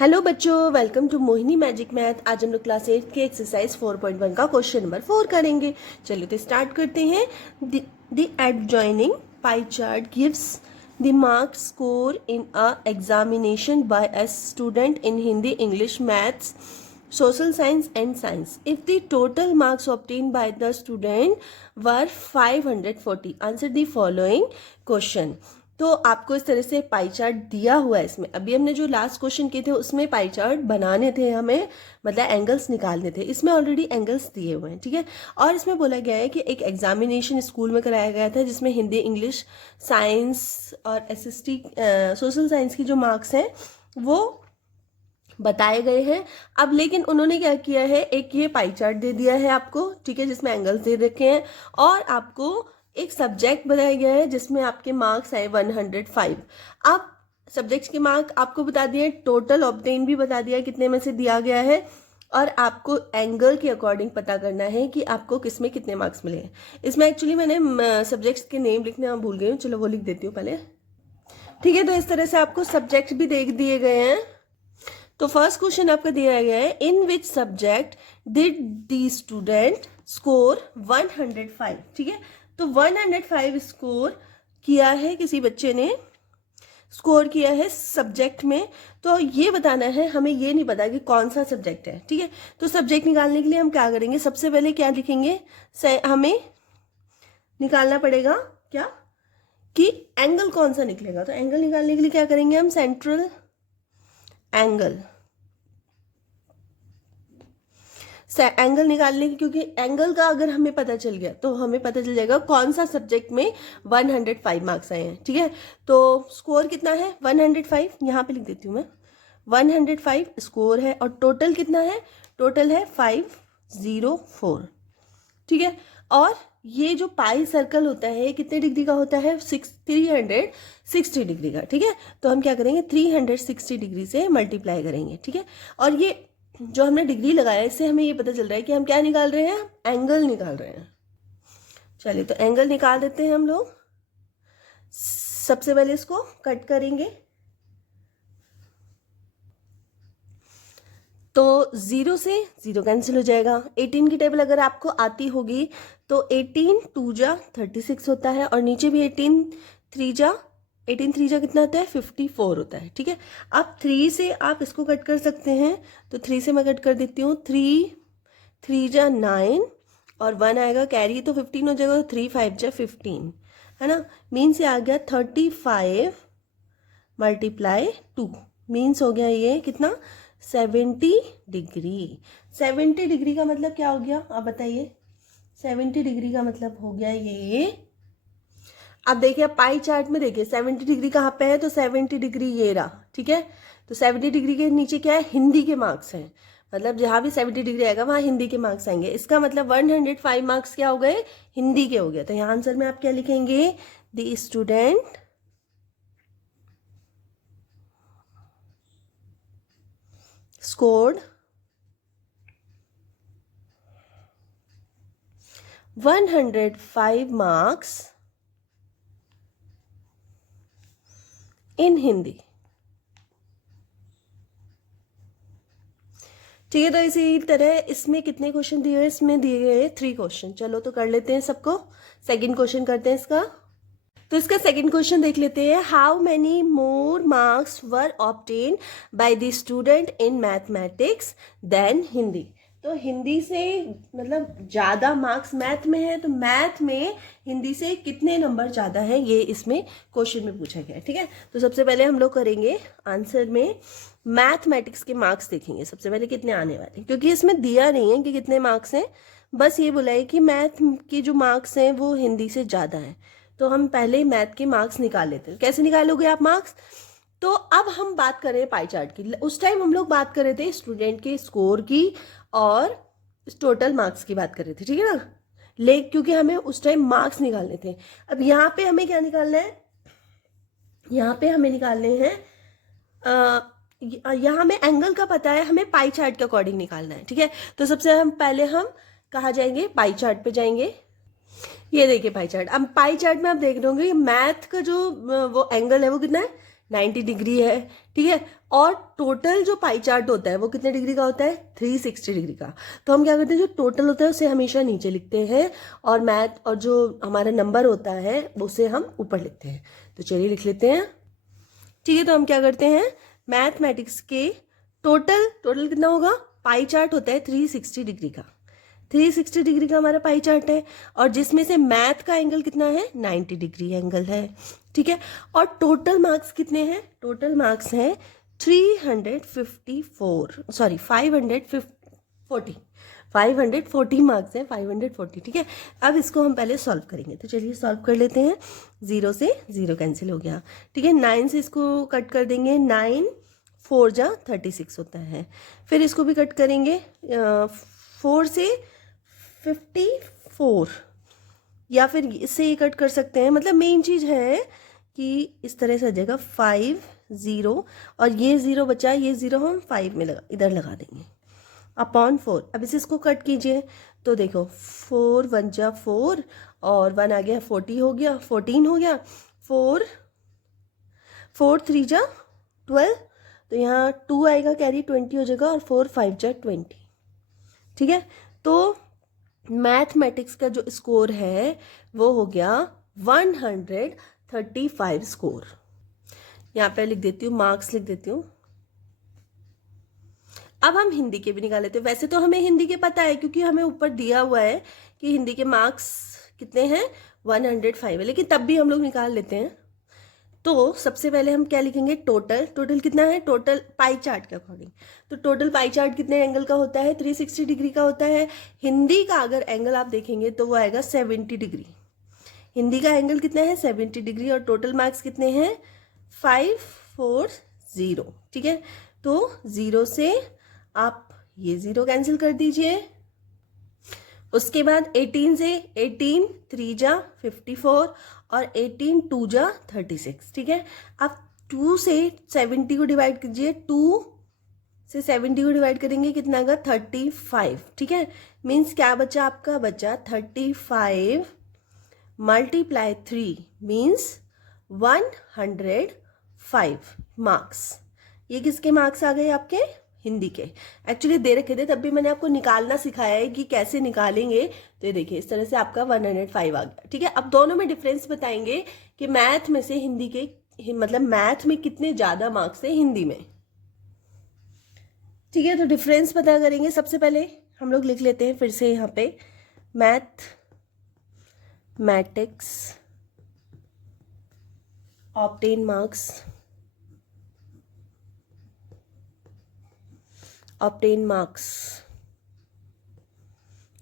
Hello बच्चों, welcome to Mohini magic math. आज हम लोग क्लास 8 के एक्सरसाइज 4.1 का क्वेश्चन नंबर 4 करेंगे। चलिए तो स्टार्ट करते हैं। The adjoining pie chart gives the mark score in a examination by a student in Hindi, English, maths, social science and science. If the total marks obtained by the student were 540, answer the following question. तो आपको इस तरह से pie chart दिया हुआ है। इसमें अभी हमने जो लास्ट क्वेश्चन किए थे उसमें पाई चार्ट बनाने थे हमें, मतलब एंगल्स निकालने थे। इसमें ऑलरेडी एंगल्स दिए हुए हैं, ठीक है। और इसमें बोला गया है कि एक एग्जामिनेशन स्कूल में कराया गया था जिसमें हिंदी, इंग्लिश, साइंस और एसएसटी सोशल साइंस की जो मार्क्स हैं वो बताए गए हैं। अब लेकिन उन्होंने क्या किया है, एक ये पाई चार्ट दे दिया है आपको, ठीक है, जिसमें एंगल्स दे रखे हैं और आपको एक सब्जेक्ट बताया गया है जिसमें आपके मार्क्स आए 105। अब सब्जेक्ट्स के मार्क आपको बता दिए, टोटल ऑब्टेन भी बता दिया कितने में से दिया गया है, और आपको एंगल के अकॉर्डिंग पता करना है कि आपको किस में कितने मार्क्स मिले हैं। इसमें एक्चुअली मैंने सब्जेक्ट्स के नेम लिखना भूल गई हूँ, चलो वो लिख देती हूँ पहले, ठीक है। तो इस तरह से आपको सब्जेक्ट भी देख दिए गए हैं। तो फर्स्ट क्वेश्चन आपका दिया गया है, in which subject did the student score 105, ठीक है। तो 105 स्कोर किया है, किसी बच्चे ने स्कोर किया है सब्जेक्ट में। तो ये बताना है, हमें ये नहीं पता कि कौन सा सब्जेक्ट है, ठीक है। तो सब्जेक्ट निकालने के लिए हम क्या करेंगे, सबसे पहले क्या लिखेंगे, हमें निकालना पड़ेगा क्या कि एंगल कौन सा निकलेगा। तो एंगल निकालने के लिए क्या करेंगे हम, सेंट्रल एंगल निकालने की, क्योंकि एंगल का अगर हमें पता चल गया तो हमें पता चल जाएगा कौन सा सब्जेक्ट में 105 मार्क्स आए हैं, ठीक है। तो स्कोर कितना है 105, यहाँ पे लिख देती हूँ मैं, 105 स्कोर है। और टोटल कितना है, टोटल है 504, ठीक है। और ये जो पाई सर्कल होता है कितने डिग्री का होता है, 360 डिग्री का, ठीक है। तो हम क्या करेंगे, 360 डिग्री से मल्टीप्लाई करेंगे, ठीक है। और ये जो हमने डिग्री लगाया इससे हमें ये पता चल रहा है कि हम क्या निकाल रहे हैं, एंगल निकाल रहे हैं। चलिए तो एंगल निकाल देते हैं हम लोग। सबसे पहले इसको कट करेंगे, तो 0 से 0 कैंसिल हो जाएगा। 18 की टेबल अगर आपको आती होगी तो 18 2 जा 36 होता है, और नीचे भी 18 3 जा कितना होता है, 54 होता है, ठीक है। अब 3 से आप इसको कट कर सकते हैं, तो 3 से मैं कट कर देती हूँ, 3 जा 9 और 1 आएगा कैरी, तो 15 हो जाएगा। 3 5 जा 15 है ना, मीन से आ गया 35 मल्टीप्लाई 2, मीन्स हो गया ये कितना, 70 डिग्री। 70 डिग्री का मतलब क्या हो गया, आप बताइए। 70 डिग्री का मतलब हो गया ये, अब देखिए पाई चार्ट में देखिए 70 डिग्री कहाँ पे है, तो 70 डिग्री ये रहा, ठीक है। तो 70 डिग्री के नीचे क्या है, हिंदी के मार्क्स हैं, मतलब जहाँ भी 70 डिग्री आएगा वहाँ हिंदी के मार्क्स आएंगे। इसका मतलब 105 मार्क्स क्या हो गए, हिंदी के हो गए। तो यहाँ आंसर में आप क्या लिखेंगे, the student scored 105 marks in Hindi, ठीक है। तो इसी तरह इसमें कितने क्वेश्चन दिए हुए, इसमें दिए गए 3 क्वेश्चन। चलो तो कर लेते हैं सबको, सेकंड क्वेश्चन करते हैं इसका। तो इसका सेकंड क्वेश्चन देख लेते हैं, how many more marks were obtain by the student in mathematics than Hindi. तो हिंदी से मतलब ज़्यादा मार्क्स मैथ में है, तो मैथ में हिंदी से कितने नंबर ज़्यादा है, ये इसमें क्वेश्चन में पूछा गया है, ठीक है। तो सबसे पहले हम लोग करेंगे आंसर में मैथमेटिक्स के मार्क्स देखेंगे सबसे पहले कितने आने वाले, क्योंकि इसमें दिया नहीं है कि कितने मार्क्स हैं, बस ये बोला है कि मैथ के जो मार्क्स हैं वो हिंदी से ज़्यादा हैं। तो हम पहले मैथ के मार्क्स निकाल लेते हैं। कैसे निकालोगे आप मार्क्स, तो अब हम बात करें पाई चार्ट की। उस टाइम हम लोग बात कर रहे थे स्टूडेंट के स्कोर की और टोटल मार्क्स की बात कर रहे थे, ठीक है ना, क्योंकि हमें उस टाइम मार्क्स निकालने थे। अब यहाँ पे हमें क्या निकालना है, यहाँ पे हमें निकालने हैं, यहाँ हमें एंगल का पता है, हमें पाई चार्ट के अकॉर्डिंग निकालना है, ठीक है। तो सबसे पहले हम कहाँ जाएंगे, पाई चार्ट पे जाएंगे। ये देखिए पाई चार्ट। अब पाई चार्ट में आप देख रहे होंगे मैथ का जो वो एंगल है वो कितना है, 90 डिग्री है, ठीक है। और टोटल जो पाई चार्ट होता है वो कितने डिग्री का होता है, 360 डिग्री का। तो हम क्या करते हैं, जो टोटल होता है उसे हमेशा नीचे लिखते हैं और मैथ और जो हमारा नंबर होता है उसे हम ऊपर लिखते हैं। तो चलिए लिख लेते हैं, ठीक है। तो हम क्या करते हैं, मैथमेटिक्स के टोटल कितना होगा, पाई चार्ट होता है 360 डिग्री का, 360 डिग्री का हमारा पाई चार्ट है, और जिसमें से मैथ का एंगल कितना है, 90 डिग्री एंगल है, ठीक है। और टोटल मार्क्स कितने हैं, टोटल मार्क्स हैं 540 मार्क्स हैं, 540, ठीक है। अब इसको हम पहले सॉल्व करेंगे, तो चलिए सॉल्व कर लेते हैं। 0 से 0 कैंसिल हो गया, ठीक है। 9 से इसको कट कर देंगे, 9 4 जा 36 होता है। फिर इसको भी कट करेंगे, 4 से 54, या फिर इससे ही कट कर सकते हैं। मतलब मेन चीज़ है कि इस तरह से आ जाएगा 5 0, और ये 0 बचा, ये 0 हम 5 में इधर लगा देंगे अपॉन 4। अब इसको कट कीजिए तो देखो 4 1 जा 4 और 1 आ गया 14 हो गया, 4 3 जा 12, तो यहाँ 2 आएगा कैरी, 20 हो जाएगा, और 4 5 जा 20, ठीक है। तो मैथमेटिक्स का जो स्कोर है वो हो गया 135 स्कोर। यहाँ पे लिख देती हूँ, मार्क्स लिख देती हूँ। अब हम हिंदी के भी निकाल लेते हैं। वैसे तो हमें हिंदी के पता है क्योंकि हमें ऊपर दिया हुआ है कि हिंदी के मार्क्स कितने हैं, 105 है, लेकिन तब भी हम लोग निकाल लेते हैं। तो सबसे पहले हम क्या लिखेंगे, टोटल कितना है, टोटल पाई चार्ट के अकॉर्डिंग। तो टोटल पाई चार्ट कितने एंगल का होता है, 360 डिग्री का होता है। हिंदी का अगर एंगल आप देखेंगे तो वो आएगा 70 डिग्री। हिंदी का एंगल कितना है, 70 डिग्री, और टोटल मार्क्स कितने हैं, 540, ठीक है। तो 0 से आप ये 0 कैंसिल कर दीजिए। उसके बाद 18 से 18 3 जा 54 और 18 2 जा 36, ठीक है। आप 2 से 70 को डिवाइड कीजिए, 2 से 70 को डिवाइड करेंगे कितना आएगा, 35, ठीक है। मीन्स क्या बचा, आपका बचा 35 मल्टीप्लाई 3 मीन्स 105 मार्क्स। ये किसके मार्क्स आ गए, आपके हिंदी के। एक्चुअली दे रखे थे, तब भी मैंने आपको निकालना सिखाया है कि कैसे निकालेंगे। तो ये देखिए इस तरह से आपका 105 आ गया, ठीक है। अब दोनों में डिफरेंस बताएंगे कि मैथ में से हिंदी के, मतलब मैथ में कितने ज्यादा मार्क्स है हिंदी में, ठीक है। तो डिफरेंस पता करेंगे। सबसे पहले हम लोग लिख लेते हैं फिर से यहाँ पे, मैथमेटिक्स ऑब्टेन मार्क्स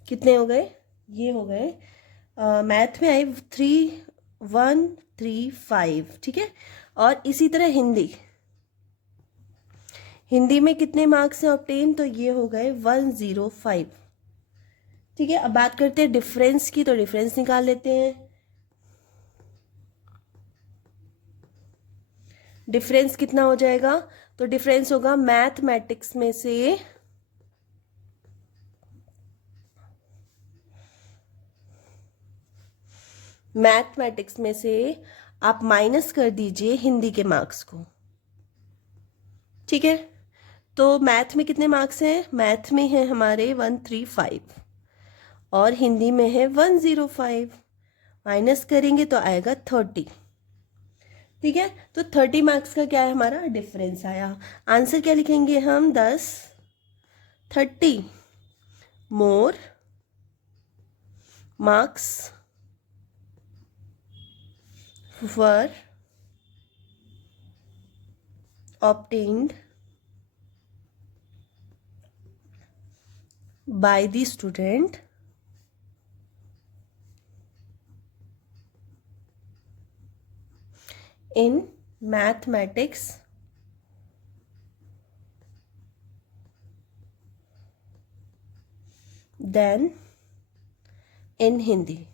कितने हो गए, ये हो गए, मैथ में आए 3135, ठीक है। और इसी तरह हिंदी में कितने मार्क्स हैं ऑब्टेन, तो ये हो गए 105, ठीक है। अब बात करते हैं डिफरेंस की, तो डिफरेंस निकाल लेते हैं। डिफरेंस कितना हो जाएगा, तो डिफरेंस होगा मैथमेटिक्स में से आप माइनस कर दीजिए हिंदी के मार्क्स को, ठीक है। तो मैथ में कितने मार्क्स हैं, मैथ में है हमारे 135 और हिंदी में है 105, माइनस करेंगे तो आएगा 30, ठीक है। तो 30 मार्क्स का क्या है, हमारा डिफरेंस आया। आंसर क्या लिखेंगे हम, 30 मोर marks were obtained by the student in mathematics than in Hindi,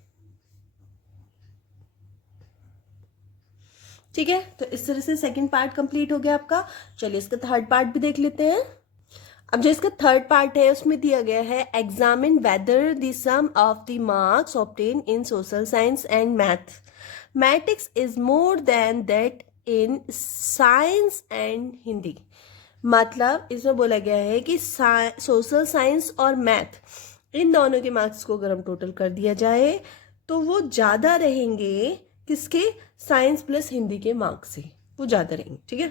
ठीक है। तो इस तरह से सेकंड पार्ट कंप्लीट हो गया आपका। चलिए इसका थर्ड पार्ट भी देख लेते हैं। अब जो इसका थर्ड पार्ट है उसमें दिया गया है, examine whether the sum of the marks obtain in social science and mathematics is more than that in science and Hindi. मतलब इसमें बोला गया है कि सोशल साइंस और मैथ इन दोनों के मार्क्स को अगर हम टोटल कर दिया जाए तो वो ज़्यादा रहेंगे किसके, साइंस प्लस हिंदी के मार्क्स से वो ज़्यादा रहेंगे। ठीक है,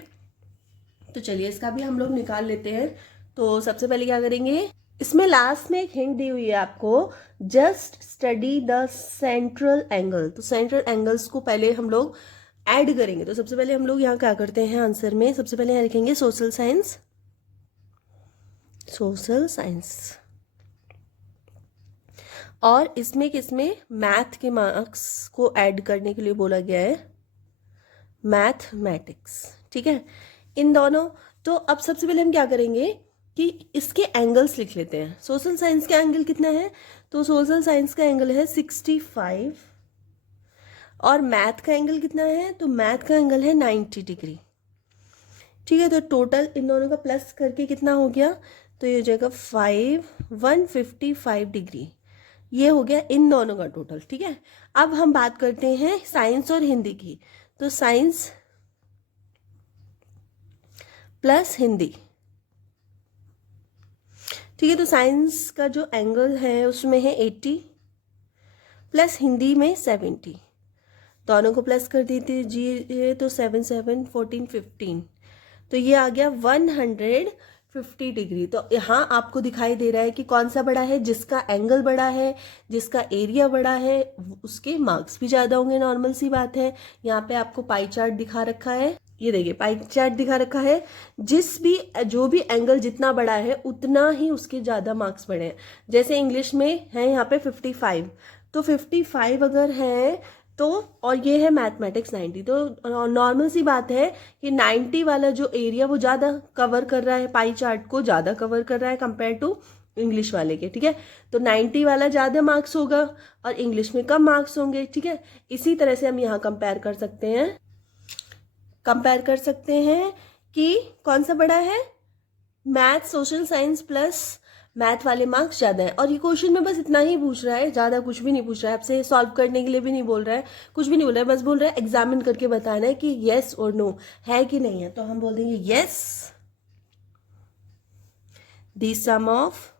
तो चलिए इसका भी हम लोग निकाल लेते हैं। तो सबसे पहले क्या करेंगे, इसमें लास्ट में एक हिंट दी हुई है आपको, just study the central angle. तो सेंट्रल एंगल्स को पहले हम लोग ऐड करेंगे। तो सबसे पहले हम लोग यहाँ क्या करते हैं आंसर में, सबसे पहले यहाँ लिखेंगे सोशल साइंस, सोशल साइंस, और इसमें किसमें, मैथ के मार्क्स को ऐड करने के लिए बोला गया है, मैथमेटिक्स। ठीक है, इन दोनों। तो अब सबसे पहले हम क्या करेंगे कि इसके एंगल्स लिख लेते हैं। सोशल साइंस का एंगल कितना है, तो सोशल साइंस का एंगल है 65, और मैथ का एंगल कितना है, तो मैथ का एंगल है 90 डिग्री। ठीक है, तो टोटल इन दोनों का प्लस करके कितना हो गया, तो ये हो जाएगा 155 डिग्री। ये हो गया इन दोनों का टोटल। ठीक है, अब हम बात करते हैं साइंस और हिंदी की। तो साइंस प्लस हिंदी। ठीक है, तो साइंस का जो एंगल है उसमें है 80 प्लस हिंदी में 70, दोनों को प्लस कर दीजिए तो 7 7 14 15, तो ये आ गया 150 डिग्री। तो यहाँ आपको दिखाई दे रहा है कि कौन सा बड़ा है, जिसका एंगल बड़ा है, जिसका एरिया बड़ा है उसके मार्क्स भी ज़्यादा होंगे, नॉर्मल सी बात है। यहाँ पे आपको पाई चार्ट दिखा रखा है, ये देखिए पाई चार्ट दिखा रखा है, जो भी एंगल जितना बड़ा है उतना ही उसके ज़्यादा मार्क्स बढ़े हैं। जैसे इंग्लिश में है यहाँ पे 55, तो 55 अगर है तो, और ये है मैथमेटिक्स 90, तो नॉर्मल सी बात है कि 90 वाला जो एरिया वो ज़्यादा कवर कर रहा है, पाई चार्ट को ज़्यादा कवर कर रहा है कंपेयर टू इंग्लिश वाले के। ठीक है, तो 90 वाला ज़्यादा मार्क्स होगा और इंग्लिश में कम मार्क्स होंगे। ठीक है, इसी तरह से हम यहाँ कंपेयर कर सकते हैं, कि कौन सा बड़ा है, math social science plus math वाले मार्क्स ज़्यादा हैं। और ये क्वेश्चन में बस इतना ही पूछ रहा है, ज़्यादा कुछ भी नहीं पूछ रहा है आपसे, सॉल्व करने के लिए भी नहीं बोल रहा है, कुछ भी नहीं बोल रहा है, बस बोल रहा है एग्जामिन करके बताना है कि येस और नो है कि नहीं है। तो हम बोल देंगे yes, the sum of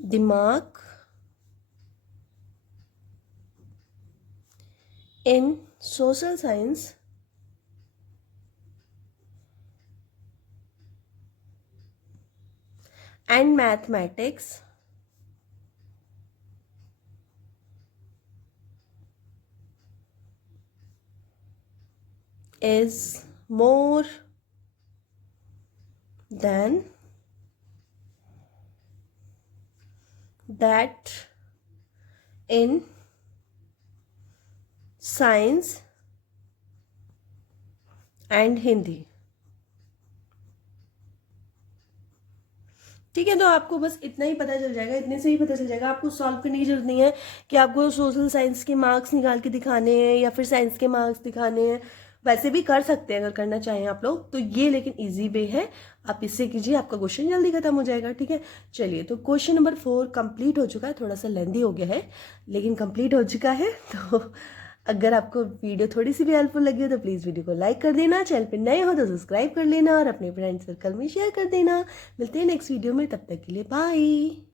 the mark in social science and mathematics is more than that in science and Hindi. ठीक है, तो आपको बस इतना ही पता चल जाएगा, इतने से ही पता चल जाएगा, आपको सॉल्व करने की जरूरत नहीं है कि आपको सोशल साइंस के मार्क्स निकाल के दिखाने हैं या फिर साइंस के मार्क्स दिखाने हैं। वैसे भी कर सकते हैं अगर करना चाहें आप लोग तो, ये लेकिन इजी वे है, आप इससे कीजिए, आपका क्वेश्चन जल्दी खत्म हो जाएगा। ठीक है, चलिए तो क्वेश्चन नंबर 4 कंप्लीट हो चुका है, थोड़ा सा लेंदी हो गया है लेकिन कंप्लीट हो चुका है। तो अगर आपको वीडियो थोड़ी सी भी हेल्पफुल लगी हो तो प्लीज़ वीडियो को लाइक कर देना, चैनल पे नए हो तो सब्सक्राइब कर लेना और अपने फ्रेंड सर्कल में शेयर कर देना। मिलते हैं नेक्स्ट वीडियो में, तब तक के लिए बाय।